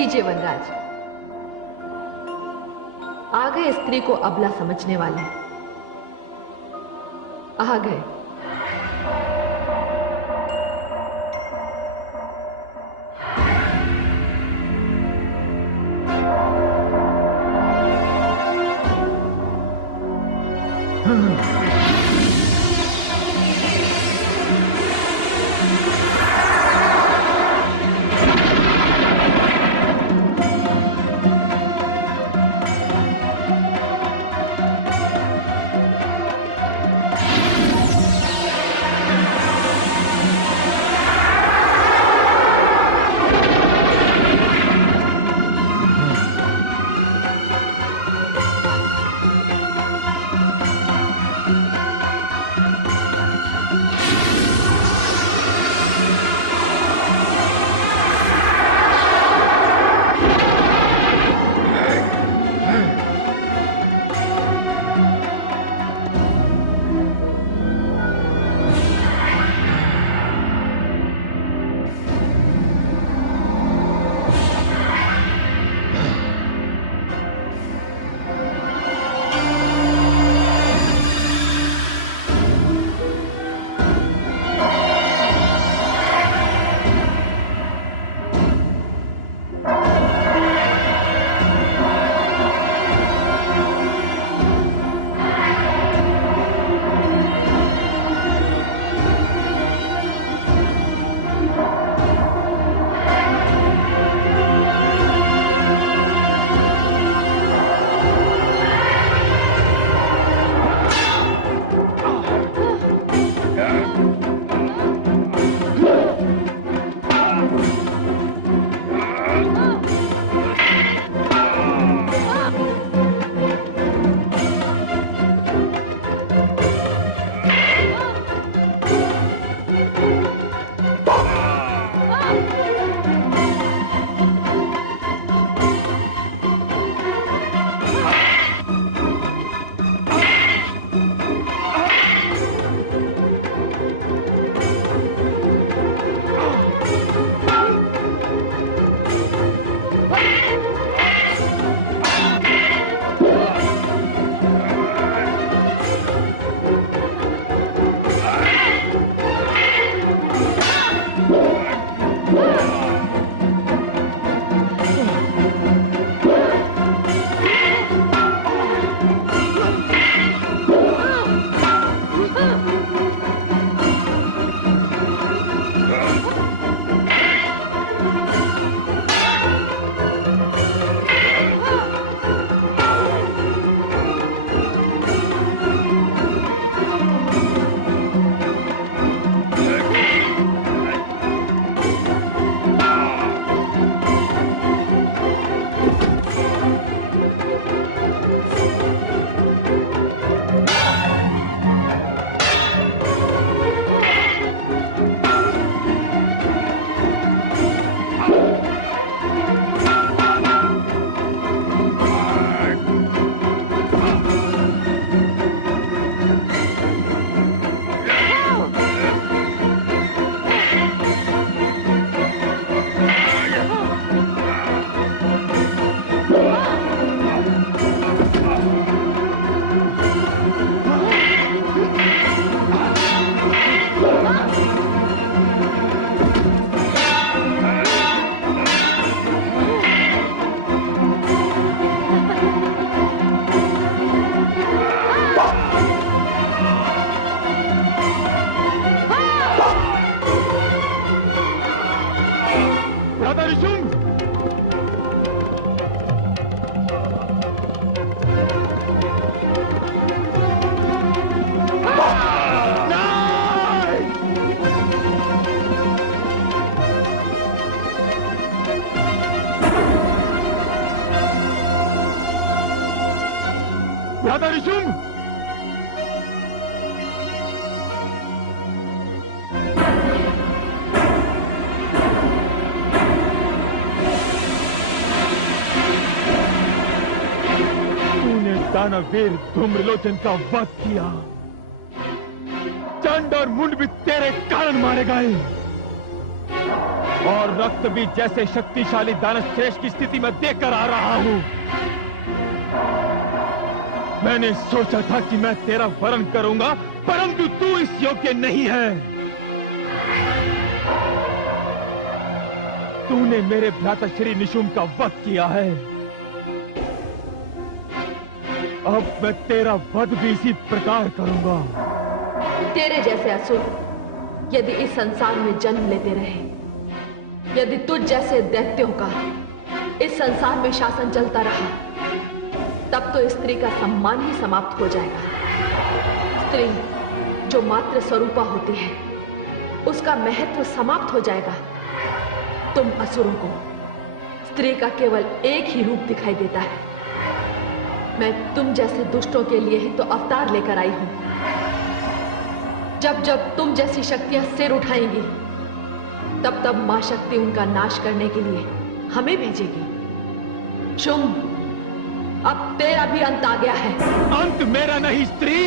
लीजिए वनराज, आ गए स्त्री को अबला समझने वाले, आ गए। दानवीर धूम्रलोचन का वध किया, चंड और मुंड भी तेरे कारण मारे गए। और रक्त भी जैसे शक्तिशाली दानव श्रेष्ठ की स्थिति में देखकर आ रहा हूं। मैंने सोचा था कि मैं तेरा वरण करूंगा, परंतु तू इस योग्य नहीं है। तूने मेरे भ्राता श्री निशुंभ का वध किया है। अब मैं तेरा वध भी इसी प्रकार करूंगा। तेरे जैसे असुर यदि इस संसार में जन्म लेते रहे, यदि तुझ जैसे दैत्यों का इस संसार में शासन चलता रहा, तब तो स्त्री का सम्मान ही समाप्त हो जाएगा। स्त्री जो मात्र स्वरूपा होती है, उसका महत्व समाप्त हो जाएगा। तुम असुरों को स्त्री का केवल एक ही रूप दिखाई देता है। मैं तुम जैसे दुष्टों के लिए ही तो अवतार लेकर आई हूं। जब जब तुम जैसी शक्तियां सिर उठाएंगी, तब तब मां शक्ति उनका नाश करने के लिए हमें भेजेगी। शुंभ, अब तेरा भी अंत आ गया है। अंत मेरा नहीं स्त्री,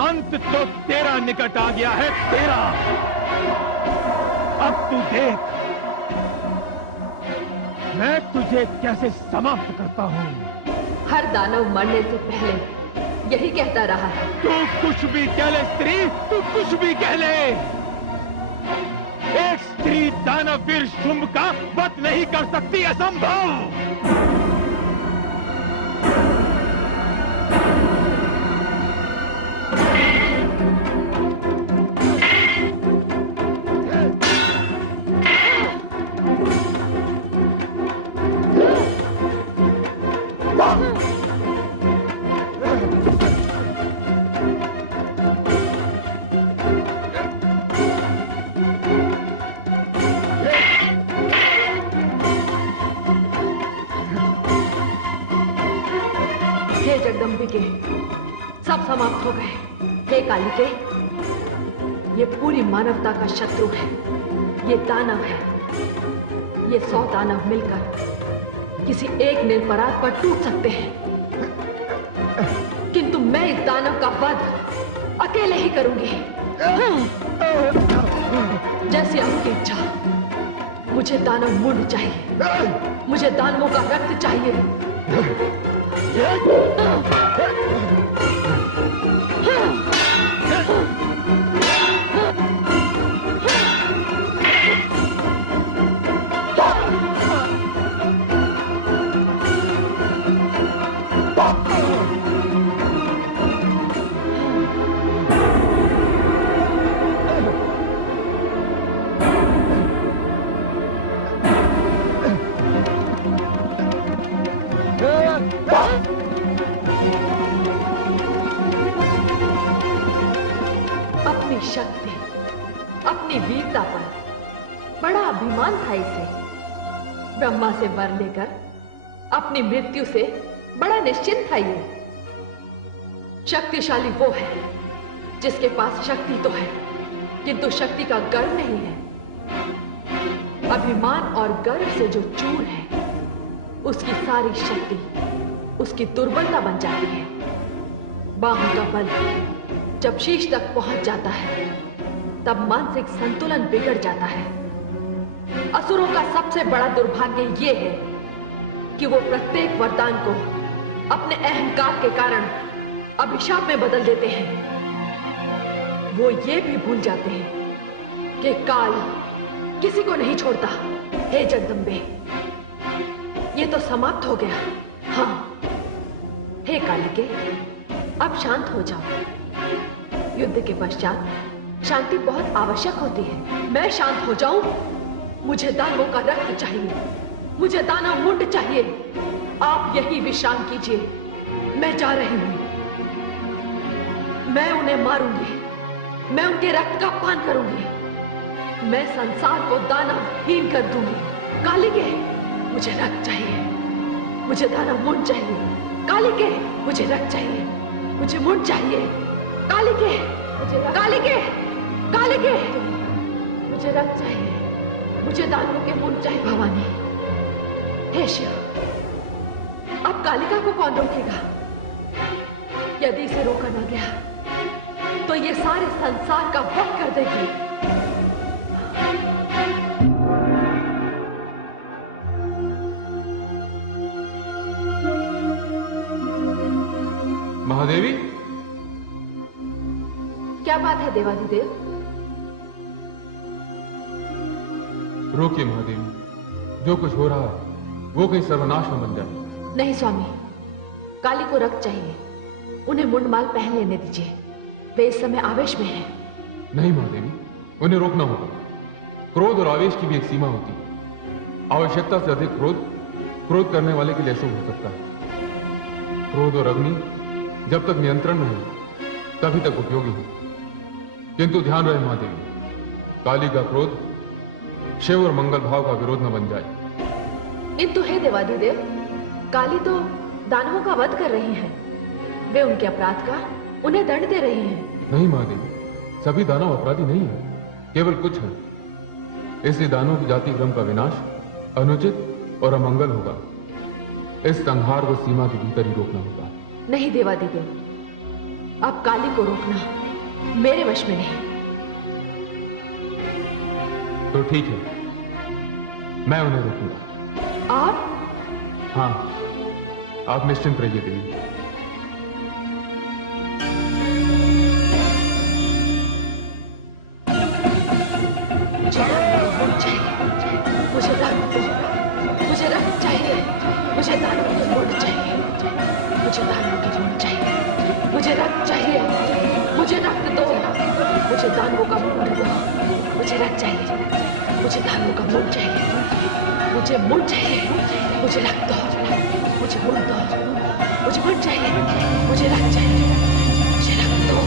अंत तो तेरा निकट आ गया है, तेरा। अब तू देख मैं तुझे कैसे समाप्त करता हूं। हर दानव मरने से पहले यही कहता रहा है। तू कुछ भी कह ले स्त्री, तू कुछ भी कह ले। एक स्त्री दानवीर शुंभ का वध नहीं कर सकती, असंभव। हे जगदम्बिके, सब समाप्त हो गए। हे कालिके, ये पूरी मानवता का शत्रु है, ये दानव है। ये 100 दानव मिलकर किसी एक निरपराध पर टूट सकते हैं, किंतु मैं इस दानव का वध अकेले ही करूंगी। जैसी आपकी इच्छा। मुझे दानव मुंड चाहिए, मुझे दानवों का रक्त चाहिए। अपनी शक्ति, अपनी वीरता पर बड़ा अभिमान था इसे। ब्रह्मा से वर लेकर अपनी मृत्यु से बड़ा निश्चिंत था ये। शक्तिशाली वो है जिसके पास शक्ति तो है, किंतु शक्ति का गर्व नहीं है। अभिमान और गर्व से जो चूर है, उसकी सारी शक्ति उसकी दुर्बलता बन जाती है। बाहों का बल जब शीश तक पहुंच जाता है, तब मानसिक संतुलन बिगड़ जाता है। असुरों का सबसे बड़ा दुर्भाग्य ये है कि वो प्रत्येक वरदान को अपने अहंकार के कारण अभिशाप में बदल देते हैं। वो ये भी भूल जाते हैं कि काल किसी को नहीं छोड़ता। हे जगदम्बे, ये तो समाप्त हो गया। हाँ, हे कालिके, अब शांत हो जाओ। युद्ध के पश्चात शांति बहुत आवश्यक होती है। मैं शांत हो जाऊं? मुझे दानवों का रक्त चाहिए, मुझे दानव मुंड चाहिए। आप यही विश्राम कीजिए, मैं जा रही हूं। मैं उन्हें मारूंगी, मैं उनके रक्त का पान करूंगी, मैं संसार को दानवहीन कर दूंगी। कालिके, मुझे रक्त चाहिए, मुझे दानव मुंड चाहिए। कालिके, मुझे रक्त चाहिए, मुझे मुंड चाहिए। कालिके, कालिके, कालिके, मुझे रक्त चाहिए, मुझे दानवों के मुंड चाहिए। भवानी, हे शिव, अब कालिका को कौन रोकेगा? यदि इसे रोका न गया तो ये सारे संसार का वध कर देगी। महादेवी, क्या बात है देवाधिदेव? रोकिए महादेवी, जो कुछ हो रहा है वो कहीं सर्वनाश में बन जाए। नहीं स्वामी, काली को रक्त चाहिए। उन्हें मुंडमाल पहन लेने दीजिए, वे इस समय आवेश में हैं। नहीं महादेवी, उन्हें रोकना होगा। क्रोध और आवेश की भी एक सीमा होती है। आवश्यकता से अधिक क्रोध करने वाले के लिए अशुभ हो सकता है। क्रोध और अग्नि जब तक नियंत्रण में है तभी तक उपयोगी है। किंतु ध्यान रहे महादेवी, काली का क्रोध शिव और मंगल भाव का विरोध न बन जाए। किंतु हे देवाधिदेव, काली तो दानवों का वध कर रही हैं। वे उनके अपराध का उन्हें दंड दे रही हैं। नहीं महादेवी, सभी दानव अपराधी नहीं है, केवल कुछ हैं। इसलिए दानवों की जाति क्रम का विनाश अनुचित और अमंगल होगा। इस संहार को सीमा के भीतर ही रोकना होगा। नहीं देवाधिदेव, अब काली को रोकना मेरे वश में नहीं। तो ठीक है, मैं उन्हें रोकूंगा। आप? हाँ, आप निश्चिंत रहिए देवी। मुझे रक्त चाहिए, मुझे दानव की मुंड चाहिए, मुझे दानव की मुंड चाहिए, मुझे रक्त चाहिए, मुझे रक्त दो, मुझे दानवों का मुंड दो, मुझे रक्त चाहिए, मुझे दानवों का मुंड चाहिए, मुझे मुंड चाहिए, मुझे रक्त दो, मुझे मुंड दो, मुझे मुंड चाहिए, मुझे रक्त चाहिए, मुझे रक्त दो,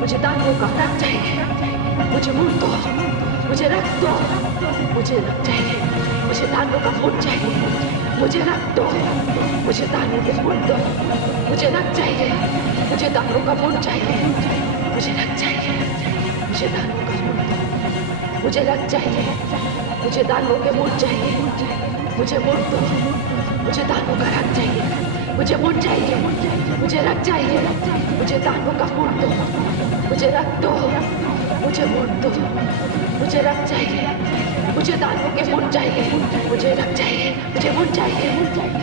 मुझे दानवों का रक्त चाहिए, मुझे मुंड दो, मुझे रक्त दो, मुझे रक्त चाहिए, मुझे दानवों का मुंड चाहिए, मुझे रक्त दो, मुझे दानवों के मुंड दो, मुझे रक्त चाहिए, मुझे दानवों का मुंड चाहिए, मुझे रक्त चाहिए, मुझे दानवों का मुंड दो, मुझे रक्त चाहिए, मुझे दानवों के मुंड चाहिए, मुझे मुंड दो, मुझे दानवों का रक्त चाहिए, मुझे मुंड चाहिए, मुझे रक्त चाहिए, मुझे दानवों का मुंड दो, मुझे रक्त दो, मुझे मुंड दो, मुझे रक्त चाहिए, मुझे दानवों के मुंड चाहिए, मुझे रक्त चाहिए, मुझे मुंड चाहिए,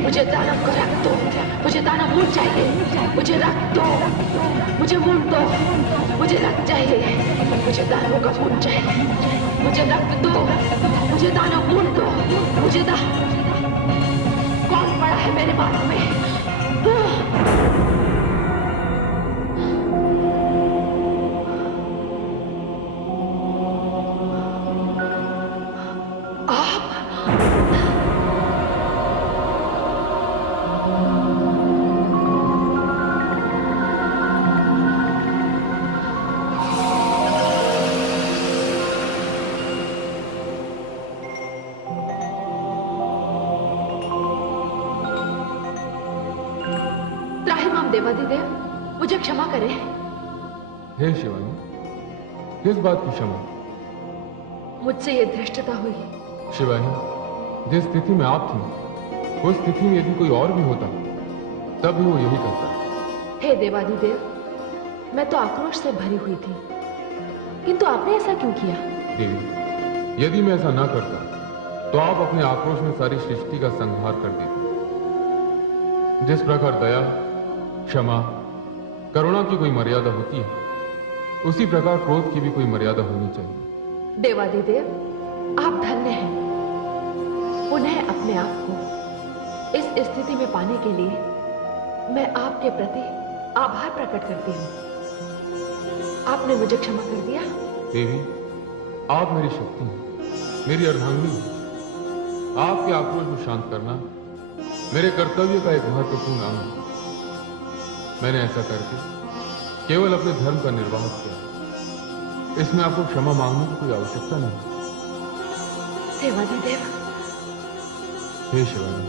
मुझे दानव का रक्त दो, मुझे दानव मुंड चाहिए, मुझे रक्त दो, मुझे मुंड दो, मुझे रक्त चाहिए, मुझे दानवों का मुंड चाहिए, मुझे रक्त दो, मुझे दानव मुंड दो, मुझे कौन पड़ा है मेरे मार्ग में? देवाधिदेव, मुझे क्षमा करें। हे शिवानी, किस बात की क्षमा? मुझसे ये धृष्टता हुई। शिवानी, जिस स्थिति में आप थी, उस स्थिति में यदि कोई और भी होता तब भी वो यही करता। हे देवाधिदेव, मैं तो आक्रोश से भरी हुई थी, किंतु आपने ऐसा क्यों किया? देवी, यदि मैं ऐसा ना करता तो आप अपने आक्रोश में सारी सृष्टि का संहार कर देते। जिस प्रकार दया, क्षमा, करुणा की कोई मर्यादा होती है, उसी प्रकार क्रोध की भी कोई मर्यादा होनी चाहिए। देवाधिदेव, आप धन्य हैं। पुनः अपने आप को इस स्थिति में पाने के लिए मैं आपके प्रति आभार प्रकट करती हूँ। आपने मुझे क्षमा कर दिया। देवी, आप मेरी शक्ति हैं, मेरी अर्धांगिनी हैं। आपके आक्रोश को शांत करना मेरे कर्तव्य का एक महत्वपूर्ण अंग है। मैंने ऐसा करके केवल अपने धर्म का निर्वाह किया। इसमें आपको क्षमा मांगने की कोई आवश्यकता नहीं। देवाधिदेव। हे शिवानी,